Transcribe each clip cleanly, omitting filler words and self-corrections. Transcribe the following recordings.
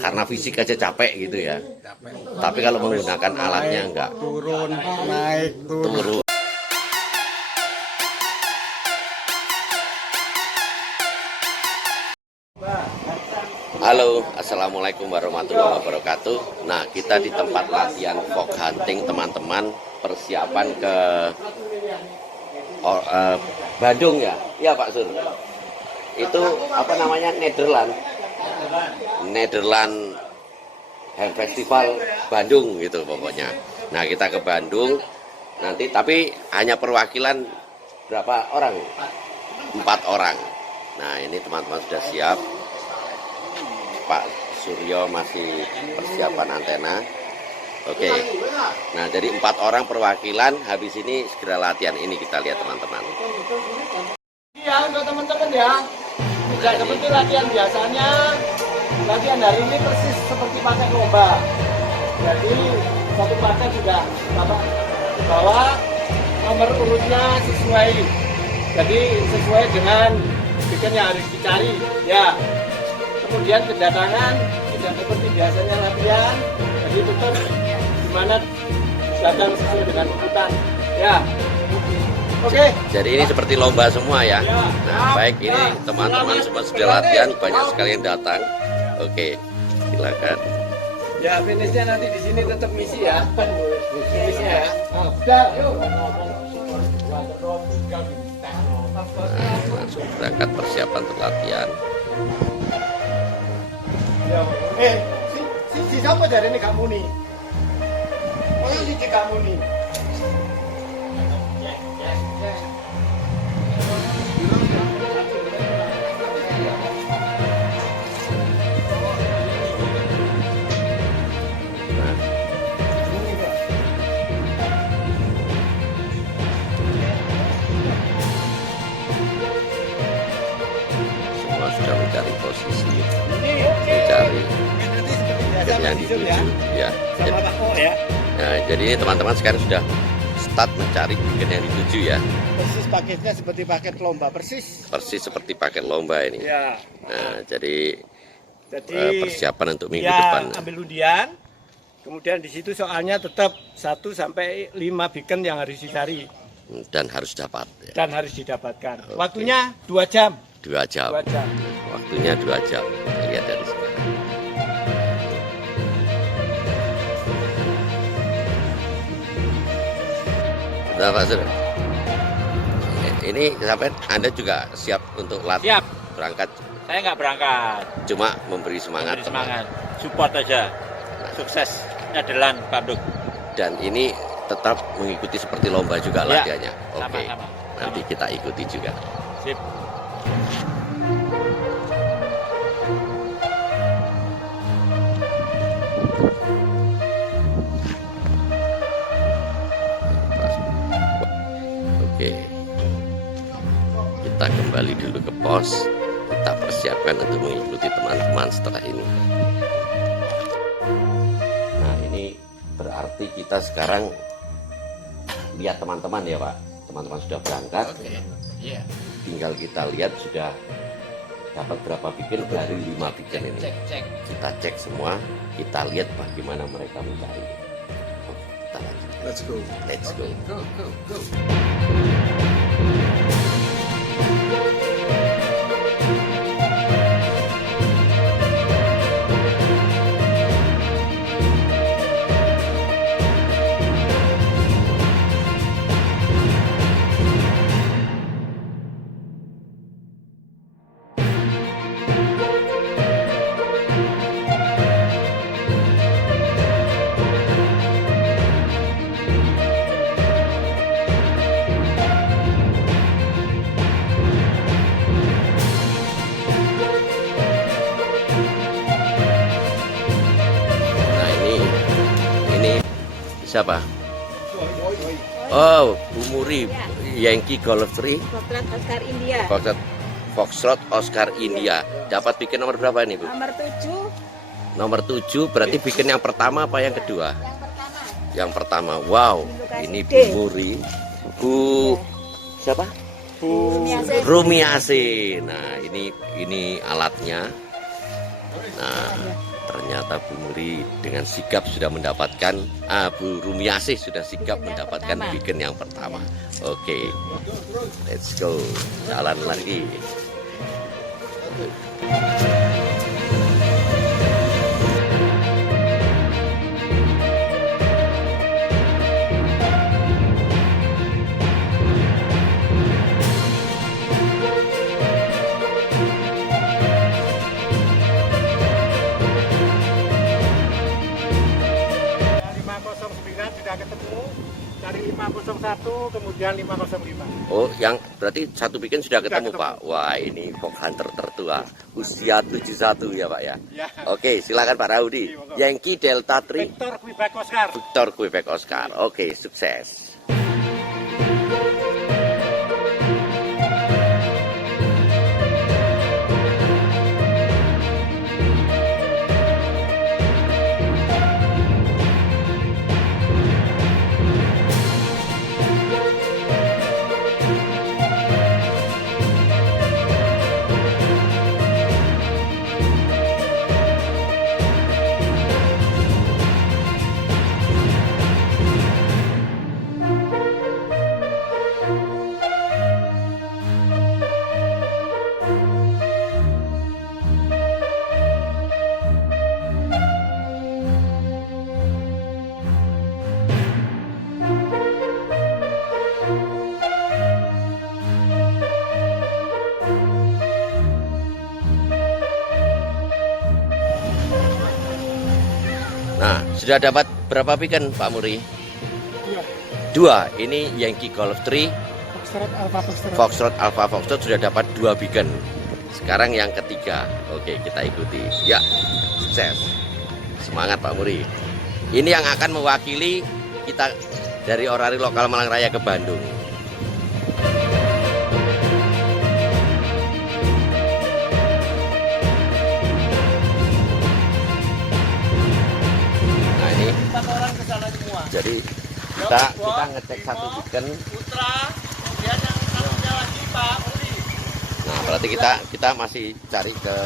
karena fisik aja capek gitu ya. Tapi kalau menggunakan alatnya enggak. Turun, naik, turun. Halo, assalamualaikum warahmatullahi wabarakatuh. Nah, kita di tempat latihan fog hunting teman-teman, persiapan ke Bandung ya, iya Pak Sur. Itu apa namanya, Nederland Ham Festival Bandung gitu pokoknya. Nah, kita ke Bandung nanti, tapi hanya perwakilan berapa orang? 4 orang. Nah, ini teman-teman sudah siap. Pak Suryo masih persiapan antena. Oke. Nah, jadi 4 orang perwakilan, habis ini segera latihan. Ini kita lihat teman-teman. Ya, untuk teman-teman ya. Tidak seperti latihan biasanya. Latihan hari ini persis seperti pakai lomba. Jadi satu paket sudah Bapak bawa nomor urutnya sesuai. Jadi sesuai dengan bikin yang harus dicari. Ya. Kemudian kedatangan tidak seperti biasanya latihan, jadi tetap gimana datang sesuai dengan urutan. Ya, oke. Jadi ini seperti lomba semua ya. Nah, baik, ini teman-teman semua sudah latihan, banyak sekali yang datang. Oke, silakan. Ya, finishnya nanti di sini tetap misi ya. Finishnya ya. Sudah, yuk. Nah, langsung berangkat persiapan untuk latihan. Ya, si siapa dari ini kamu nih? Oh, si kamu nih. Semua sudah mencari posisi, mencari yang dituju ya. Nah, jadi ini teman-teman sekarang sudah start mencari bikin yang dituju ya. Persis paketnya seperti paket lomba, persis Seperti paket lomba ini. ya. Nah, jadi Jadi persiapan untuk minggu ya, depan. ambil undian. Kemudian di situ soalnya tetap 1 sampai 5 beacon yang harus dicari Dan harus dapat ya. dan harus didapatkan. Oke. Waktunya 2 jam. 2 jam. 2 jam. Waktunya 2 jam. Kita lihat dari sekarang. Nah, Pak Sur, ini sampai Anda juga siap untuk latihan? Siap. Berangkat, Saya nggak berangkat, cuma memberi semangat. beri semangat, support aja. Sukses Nederland Bandung. Dan ini tetap mengikuti seperti lomba juga Ya, latihannya. Oke, sama-sama. nanti kita ikuti juga. Sip. Oke, kita kembali dulu ke pos. Kita persiapkan untuk mengikuti teman-teman setelah ini. Nah, ini berarti kita sekarang lihat teman-teman ya Pak. Teman-teman sudah berangkat. Iya. Tinggal kita lihat sudah dapat berapa bikin dari 5 bikin ini. Cek. Kita cek semua. Kita lihat bagaimana mereka mencari. Oke, kita lanjut. Let's go. Let's go. Go. Nah, ini siapa? Oh, Bu Muri, Yankee Golf 3, Foxtrot Oscar India. Foxtrot Oscar India. Dapat bikin nomor berapa ini, Bu? Nomor 7. Nomor 7, berarti bikin yang pertama apa yang kedua? Yang pertama. Wow, ini Bu Muri. Bu siapa? Rumiase. Rumiase. Nah, ini alatnya. Nah, ternyata Bu Muri dengan sigap sudah mendapatkan, Bu Rumiasih sudah sigap mendapatkan beacon yang pertama. Oke, let's go, jalan lagi. Sudah ketemu dari 501 kemudian 505. Oh, yang berarti satu beacon sudah ketemu, Pak. Wah, ini Fox Hunter tertua, usia 71 ya, Pak ya. Ya. Oke, silakan Pak Raudi. Yankee Delta 3 Victor Quebec Oscar. Victor Quebec Oscar. Oke, sukses. Nah, sudah dapat berapa beacon, Pak Muri? Dua. Ini Yankee Golf 3, Foxtrot Alpha Foxtrot sudah dapat 2 beacon. Sekarang yang ketiga. Oke, kita ikuti. Ya, sukses. Semangat Pak Muri. Ini yang akan mewakili kita dari Orari Lokal Malang Raya ke Bandung. Nah, ini 4 orang ke sana semua. jadi kita ngecek satu beacon. Putra, kemudian yang satunya lagi Pak Uli. Nah, berarti kita masih cari ke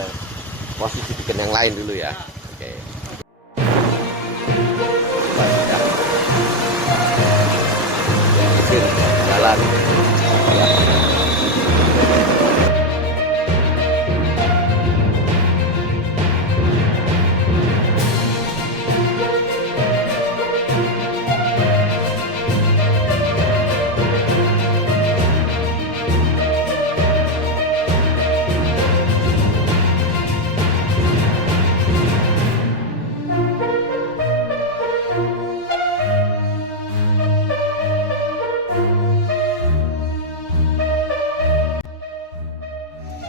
posisi beacon yang lain dulu ya. Oke. Jalan. Ya.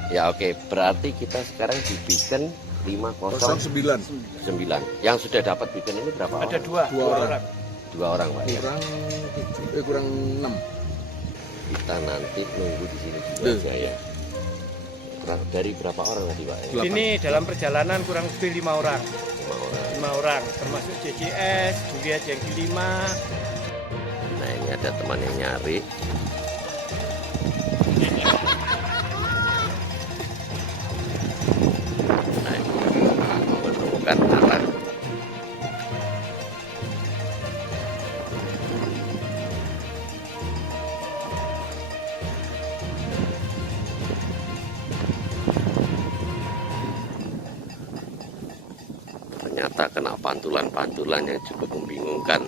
Ya oke, berarti kita sekarang di beacon 509. 09. Yang sudah dapat beacon ini berapa Ada orang? dua orang. 2 orang, Pak. Ya. Kurang 6. Kita nanti nunggu di sini dulu aja ya. Dari berapa orang tadi, Pak? Ya? Ini dalam perjalanan kurang lebih 5 orang. 5 orang. 5 orang, termasuk JJS, Juliet yang ke-5. Nah, ini ada teman yang nyari. Nah, ini menemukan arah. Ternyata kena pantulan-pantulan yang cukup membingungkan.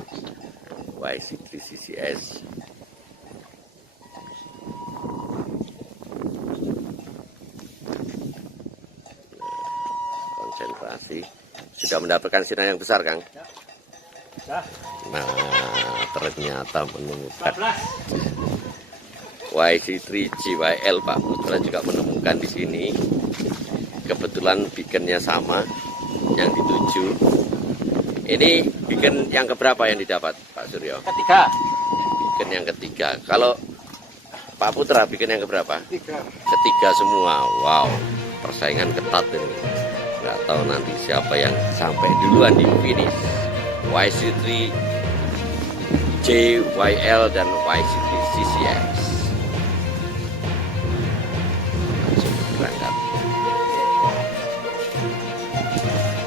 YC3 CCS. Konsentrasi. Sudah mendapatkan sinar yang besar, Kang? Dah. Nah, ternyata menemukan 14. YC3 GYL, Pak Putra juga menemukan di sini. Kebetulan beaconnya sama yang dituju. Ini beacon yang keberapa yang didapat, Pak Suryo? Ketiga. Beacon yang ketiga. Kalau Pak Putra beacon yang keberapa? 3. Ketiga semua. Wow, persaingan ketat ini. Nggak tahu nanti siapa yang sampai duluan di finish. YC3 JYL dan YC3 CCX. Langsung berangkat.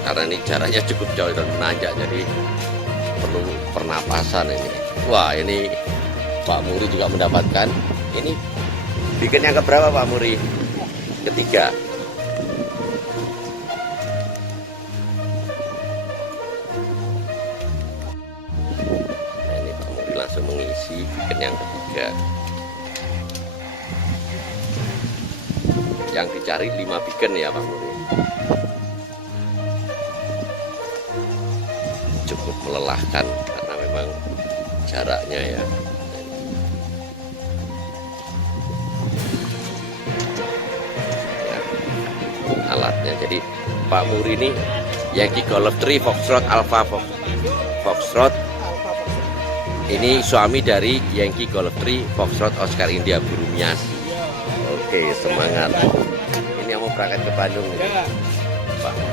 karena ini jaraknya cukup jauh dan menanjak, jadi perlu pernapasan ini. Wah, ini Pak Muri juga mendapatkan. Ini bikin yang keberapa Pak Muri? Ketiga. Nah, ini Pak Muri langsung mengisi bikin yang ketiga. Yang dicari 5 bikin ya Pak Muri. Cukup melelahkan karena memang jaraknya ya. Alatnya, jadi Pak Muri ini Yankee Golf 3 Foxtrot Alpha Foxtrot. Ini suami dari Yankee Golf 3 Foxtrot Oscar India Burumias. Oke, semangat. Ini yang mau berangkat ke Bandung nih, Pak Muri.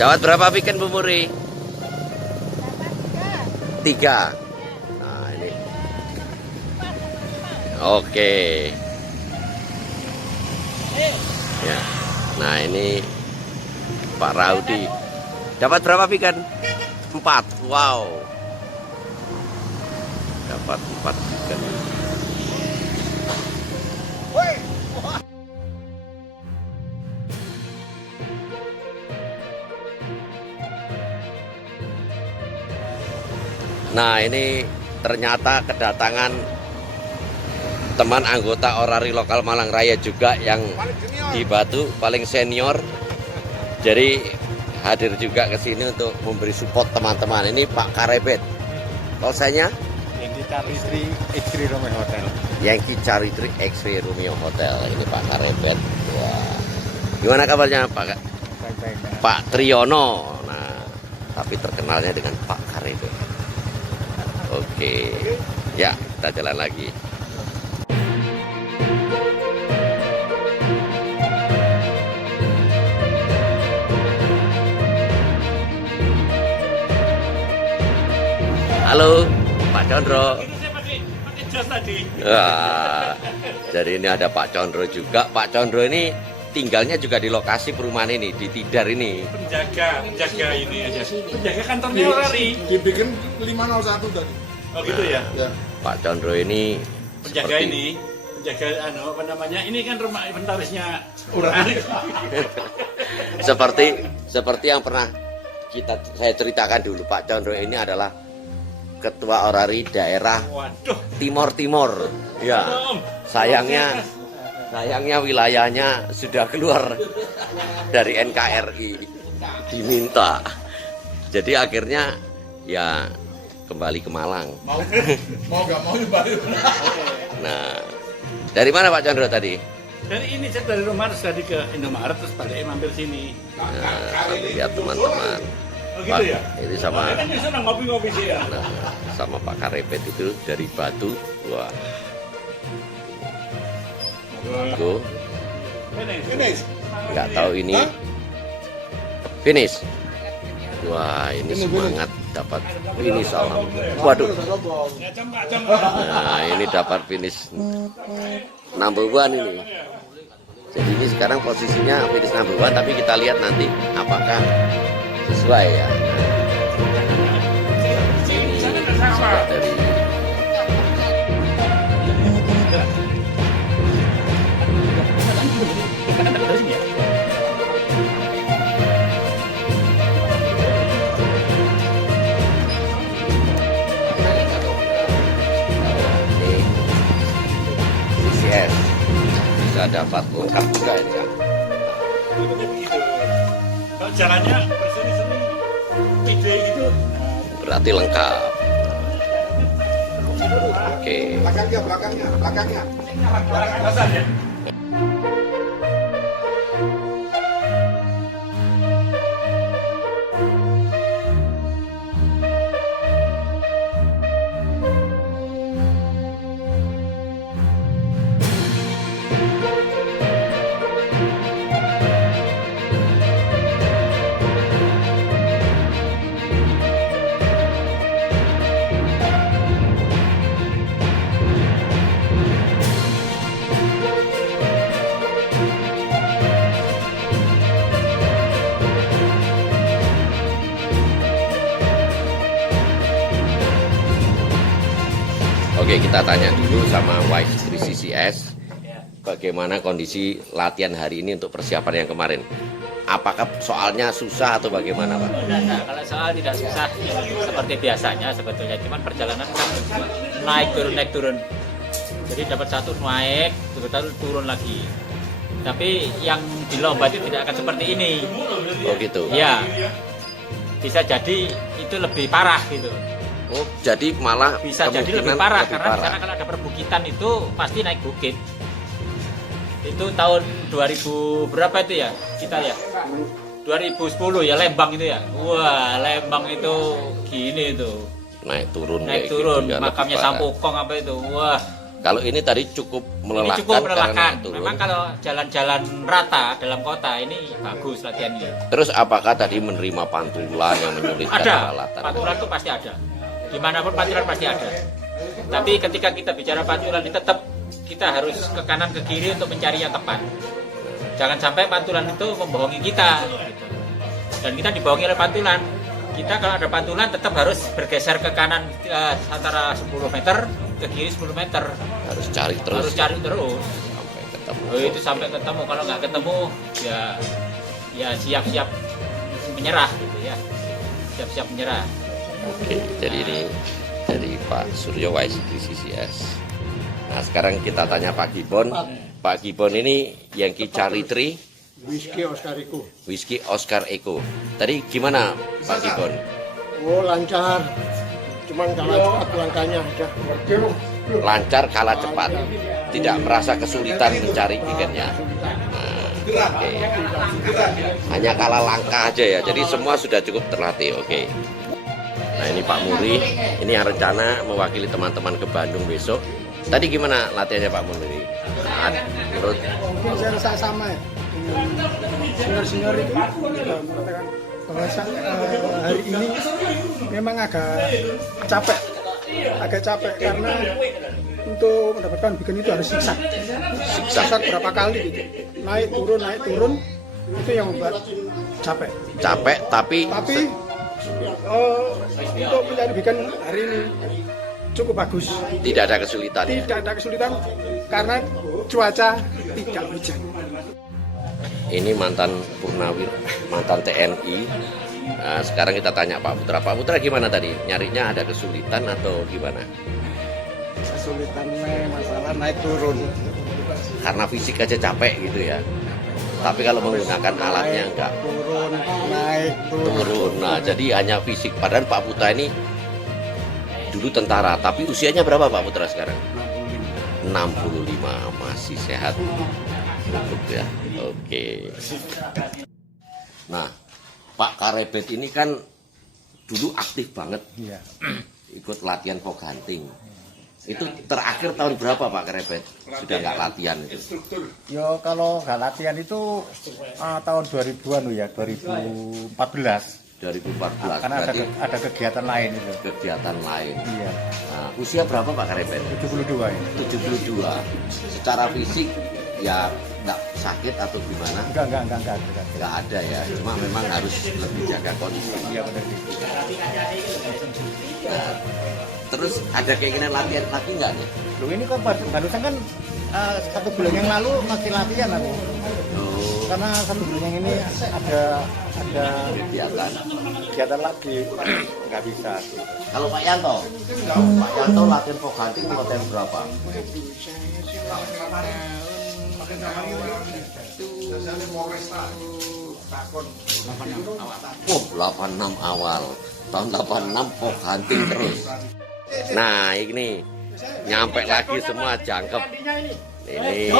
Dapat berapa bikin Bu Muri? 3. Nah ini. Oke. Ya. Nah ini Pak Raudi. Dapat berapa bikin? 4. Wow. Dapat 4 bikin. Nah ini ternyata kedatangan teman anggota Orari Lokal Malang Raya juga yang di Batu paling senior. Jadi hadir juga ke sini untuk memberi support teman-teman. Ini Pak Karebet. Polsanya? Yankee Charitri X-Ray Romeo Hotel. Yankee Charitri X-Ray Romeo Hotel. Ini Pak Karebet. Wah. Gimana kabarnya Pak? Baik-baik. Pak Triyono. Nah, tapi terkenalnya dengan Pak Karebet. Oke, ya kita jalan lagi. Halo, Pak Condro. Itu saya pakai jas tadi. Wah, jadi ini ada Pak Condro juga. Pak Condro ini tinggalnya juga di lokasi perumahan ini, di Tidar ini. Penjaga ini aja. Penjaga kantornya Orari. Dibikin 501 tadi. Oh gitu ya. Ya. Pak Condro ini Penjaga seperti- ini, penjaga apa namanya? Ini kan rumah inventarisnya Orari. seperti yang pernah saya ceritakan dulu, Pak Condro ini adalah ketua Orari daerah Waduh. Timor. Ya, sayangnya wilayahnya sudah keluar dari NKRI, diminta. Jadi akhirnya ya kembali ke Malang. Mau nggak mau balik. Nah, dari mana Pak Condro tadi? Dari ini saya dari rumah terus tadi ke Indomaret terus balik mampir sini. Nah, lihat teman-teman. Oh gitu ya. Ini sama Kan biasa ngopi-ngopi sih ya. nah, sama Pak Karebet itu dari Batu. Wah, go. Finish. Nggak tahu ini finish. Wah, ini semangat dapat finish alhamdulillah. Waduh. Nah, ini dapat finish number 1 ini. Jadi ini sekarang posisinya finish number 1, tapi kita lihat nanti apakah sesuai ya. Ini sudah dari ini CCS bisa dapat lengkap juga ini kan. Kalau jalannya berseri-seri ide gitu. berarti lengkap. Oke. Belakangnya. Oke, kita tanya dulu sama Wise 3CCS bagaimana kondisi latihan hari ini untuk persiapan yang kemarin. Apakah soalnya susah atau bagaimana, Pak? Nah, kalau soal tidak susah seperti biasanya sebetulnya, cuman perjalanan kan naik turun. Jadi dapat satu naik, turun lagi. Tapi yang di lomba itu tidak akan seperti ini. Oh gitu. Ya, bisa jadi itu lebih parah gitu. Oh, jadi malah Bisa jadi lebih kemungkinan parah lebih karena di sana kalau ada perbukitan itu pasti naik bukit. Itu tahun 2000 berapa itu ya kita ya? 2010 ya Lembang itu ya. Wah, Lembang itu gini itu. naik turun Naik kayak turun, gitu, ya, makamnya lebih parah. Sampokong apa itu. Wah, Kalau ini tadi cukup ini melelahkan, cukup karena melelahkan. naik turun. Memang kalau jalan-jalan rata dalam kota ini bagus latihannya. Terus apakah tadi menerima pantulan yang menyulitkan Ada, peralatan? pantulan itu pasti ada. Dimanapun pantulan pasti ada. Tapi ketika kita bicara pantulan, tetap kita harus ke kanan ke kiri untuk mencari yang tepat. Jangan sampai pantulan itu membohongi kita. Gitu. Dan kita dibohongi oleh pantulan. Kita kalau ada pantulan tetap harus bergeser ke kanan antara 10 meter, ke kiri 10 meter. Harus cari terus. Harus cari terus. Sampai ketemu. Oh, itu sampai ketemu. Kalau nggak ketemu, ya siap-siap menyerah gitu ya. Siap-siap menyerah. Oke, jadi ini dari Pak Suryo Wise 3CCS. Nah, sekarang kita tanya Pak Gibon. Pak Gibon ini Yankee Charlie 3, Whisky Oscar Eko. Whiskey Oscar Echo. Tadi gimana Pak Gibon? Oh lancar, cuman kalah cepat langkahnya aja. Lancar, kalah cepat. Tidak merasa kesulitan mencari tiketnya. Nah, oke. Hanya kalah langkah aja ya. Jadi semua sudah cukup terlatih. Oke. Nah, ini Pak Muri. Ini yang rencana mewakili teman-teman ke Bandung besok. Tadi gimana latihannya Pak Muri? Menurut Mungkin saya rasa sama ya dengan senior itu juga mengatakan bahwa hari ini memang agak capek karena untuk mendapatkan beacon itu harus siksak berapa kali gitu, naik turun itu yang membuat capek tapi untuk mencari beacon hari ini cukup bagus, tidak ada kesulitan ya? tidak ada kesulitan karena cuaca tidak hujan. Ini mantan Purnawira, mantan TNI. Nah, sekarang kita tanya Pak Putra. Pak Putra gimana tadi? Nyarinya ada kesulitan atau gimana? Kesulitannya masalah naik turun. Karena fisik aja capek gitu ya. Tapi kalau menggunakan alatnya enggak. Turun, naik, Turun. Nah, jadi hanya fisik. Padahal Pak Putra ini dulu tentara. Tapi usianya berapa Pak Putra sekarang? 65. Masih sehat. Cukup ya. Oke. Nah, Pak Karebet ini kan dulu aktif banget. Iya. Ikut latihan fog hunting. Itu terakhir tahun berapa Pak Karebet? Sudah nggak latihan itu? Yo kalau nggak latihan itu tahun 2000-an ya, 2014. 2014. Karena Berarti ada kegiatan lain itu. kegiatan lain. Iya. Nah, usia berapa Pak Karebet? 72 ya. 72. Secara fisik ya nggak sakit atau gimana? Enggak. Nggak ada ya. Cuma memang harus lebih jaga kondisi. Iya benar. Nah, terus ada keinginan latihan lagi nggak nih? Lu ini kan barusan kan 1 bulan yang lalu masih latihan aku. Oh, Karena 1 bulan yang ini ada kegiatan. lagi nggak bisa. Kalau Pak Yanto latihan fog hunting hotel berapa? Oh, 86 awal. Tahun 86 Pok hunting terus. Nah, ini nyampe lagi semua jangkep. Ini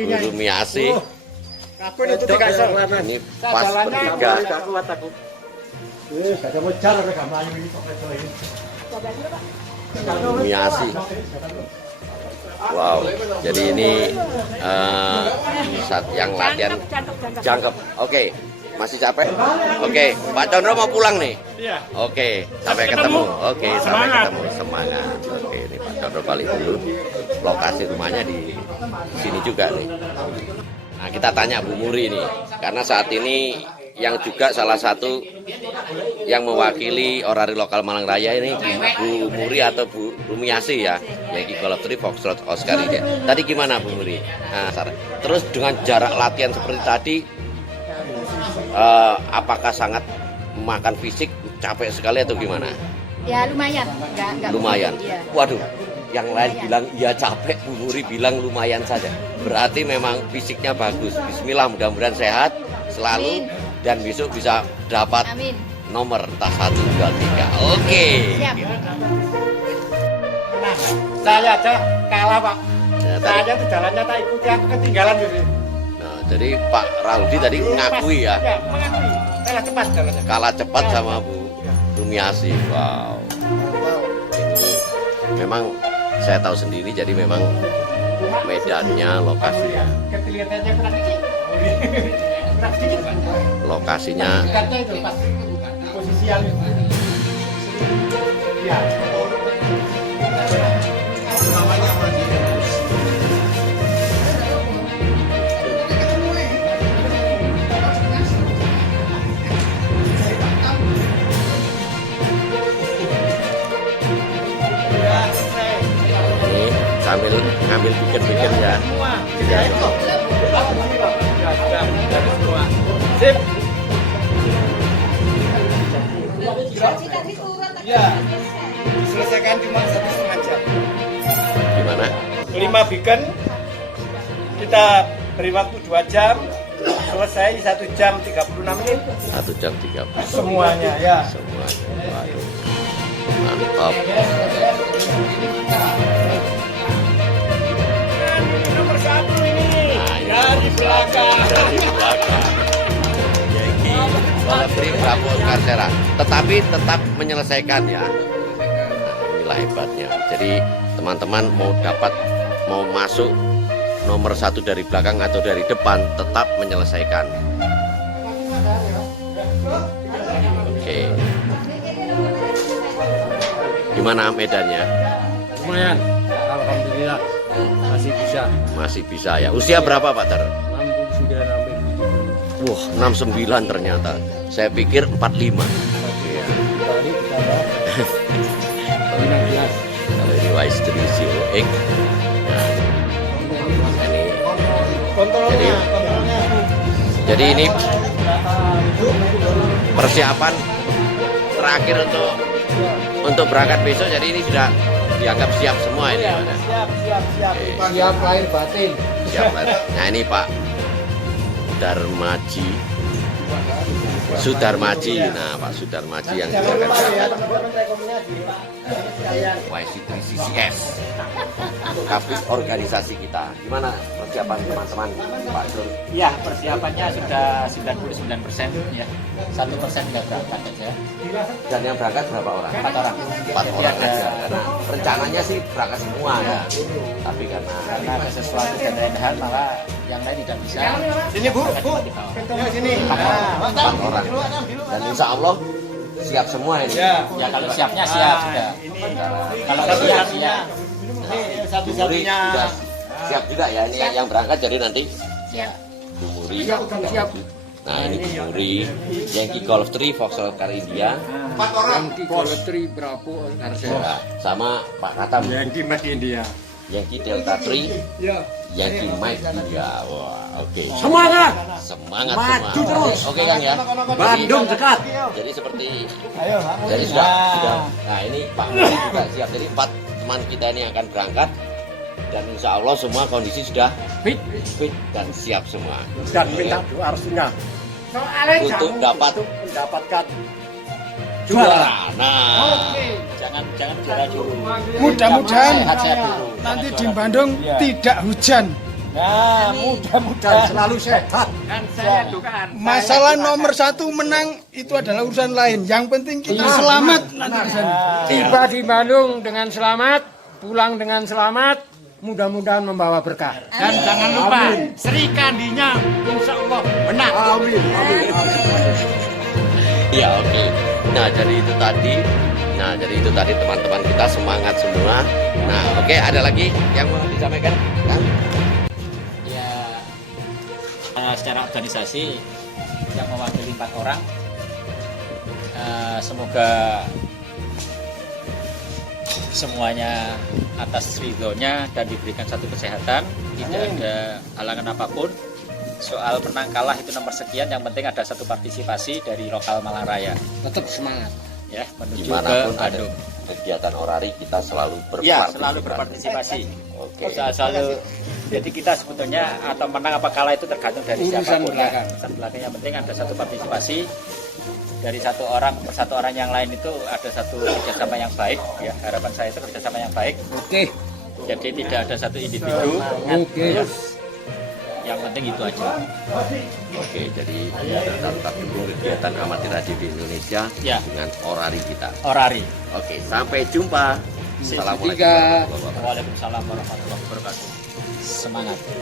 Guru Miasi. Ini pas bertiga. Miasi. Wow, jadi ini saat yang latihan jangkep. Oke, masih capek? Oke, Pak Condro mau pulang nih? Iya. Oke, sampai ketemu. Oke, sampai ketemu. Semangat. Oke, ini Pak Condro balik dulu. Lokasi rumahnya di sini juga nih. Nah, kita tanya Bu Muri nih, karena saat ini yang juga salah satu yang mewakili orari lokal Malang Raya ini Bu Muri atau Bu Rumiasi ya, Yankee Golf 3 Foxtrot Oscar ini. Tadi gimana Bu Muri? Nah, terus dengan jarak latihan seperti tadi, apakah sangat memakan fisik, capek sekali atau gimana? Ya lumayan, nggak Lumayan. iya. Waduh, yang lain bilang iya capek, Bu Muri bilang lumayan saja. Berarti memang fisiknya bagus. Bismillah, mudah-mudahan sehat selalu. Amin. Dan besok bisa dapat Amin. nomor entah 1, 2, 3. Oke. Siap. Saya aja kalah Pak. Ya, Saya tadi, tuh jalannya tak ikuti, aku ketinggalan gitu. nah, jadi Pak Raudi tadi mengakui ya, Ya, mengakui. Kalah cepat jalannya. kalah cepat sama Bu Rumiasi. Wow. Ini memang saya tahu sendiri, jadi memang medannya, lokasinya, Kelihatannya kurang dikit. Kurang sedikit Pak. lokasinya Dekatnya itu pas posisi yang ya. ini sambil ngambil bikin-bikin ya. Ya itu. Sip. Ya. Diselesaikan cuma 1,5 jam. Gimana? 5 beacon kita beri waktu 2 jam, selesai 1 jam 36 menit 1 jam 30. semuanya ya. Semuanya. Waduh. Mantap. Nomor 1 ini Nah, ini dari belakang. Dari belakang. Yankee Golf 3 Bravo Oscar Serra. Tetapi tetap menyelesaikan ya. Nah, inilah hebatnya. Jadi teman-teman mau masuk nomor 1 dari belakang atau dari depan, tetap menyelesaikan. Oke. Gimana medannya? Lumayan, alhamdulillah masih bisa. Masih bisa ya. Usia berapa Pak Ter? 69 sampai Wah, 69 ternyata. Saya pikir 45. ya. Bali ditambah 15. Kalau ini Y3 COX. Nah, ini. Kontrolnya. Jadi ini persiapan terakhir untuk berangkat besok. Jadi ini sudah dianggap siap semua ini. Pak. Siap. Oke, Siap lahir batin. siap. Pak. Nah ini Pak Darmaji, Sudarmaji. Nah Pak Sudarmaji yang juga akan berangkat YC3 CCS. Kapus organisasi kita. Gimana persiapan teman-teman Pak Sur? Ya, persiapannya sudah 99% ya. 1% nggak berangkat aja. Dan yang berangkat berapa orang? 4 orang. 4 orang aja. Karena rencananya sih berangkat semua ya. Tapi karena Karena ada sesuatu dan lain hal, maka yang lain tidak bisa. Sini Bu. Ya, Sini. 4 orang. Dan insya Allah siap semua ini. Ya. Ya kalau siapnya siap sudah. Kalau siap siap. Ini Bu Muri satu-satunya. sudah siap juga ya. Ini yang berangkat jadi nanti Siap. Bu Muri. Nah ini Bu Muri, Yankee Golf 3 Foxtrot Oscar India. 4 orang. Yankee Golf 3 Bravo Oscar Serra. Nah, sama Pak Katam, Yankee Mas India. Yankee Delta 3, Ya. Yankee Mike India. Wah, oke. Semangat! Semangat Maju semua. terus. Oke Kang ya. Bandung dekat. Jadi seperti Ayo. jadi sudah. Nah ini Pak Muri juga siap. Jadi 4 teman kita ini akan berangkat Dan insya Allah semua kondisi sudah Fit. fit dan siap semua. Dan minta doa restunya Untuk dapat mendapatkan juara. Nah, Jangan juara dulu. Mudah-mudahan Sehat-sehat dulu. nanti di Bandung tidak hujan. Nah, dan mudah-mudahan. selalu sehat. Dan saya dugaan. Masalah nomor 1 menang itu adalah urusan lain. Yang penting kita selamat nanti di sana. Tiba di Bandung dengan selamat, pulang dengan selamat. Mudah-mudahan membawa berkah. Dan jangan lupa Sri Kandinya insya Allah menang. Amin. Amin. ya oke. Nah, jadi itu tadi teman-teman kita semangat semua. Nah, oke, ada lagi yang mau disampaikan? Kang? Ya, secara organisasi yang mewakili 4 orang, semoga semuanya atas ridhonya dan diberikan satu kesehatan, tidak ada halangan apapun. Soal menang kalah itu nomor sekian, yang penting ada satu partisipasi dari lokal Malang Raya Tetap semangat. ya menuju ke Dimanapun ada Bandung. kegiatan orari kita selalu Ya, berpartisipasi. selalu berpartisipasi. Oke. Selalu. Jadi kita sebetulnya atau menang apa kalah itu tergantung dari Urusan siapapun ya. belakang. Urusan belakang, yang penting ada satu partisipasi dari satu orang yang lain, itu ada satu kerjasama yang baik ya. Harapan saya itu kerjasama yang baik. Oke. Jadi tidak ada satu individu. Oke. Yang penting itu aja. Oke, jadi tetap dukung kegiatan amatir radio di Indonesia Ya. dengan orari kita. Orari. Oke, sampai jumpa. Assalamualaikum Tiga. warahmatullahi wabarakatuh. Waalaikumsalam warahmatullahi wabarakatuh. Semangat.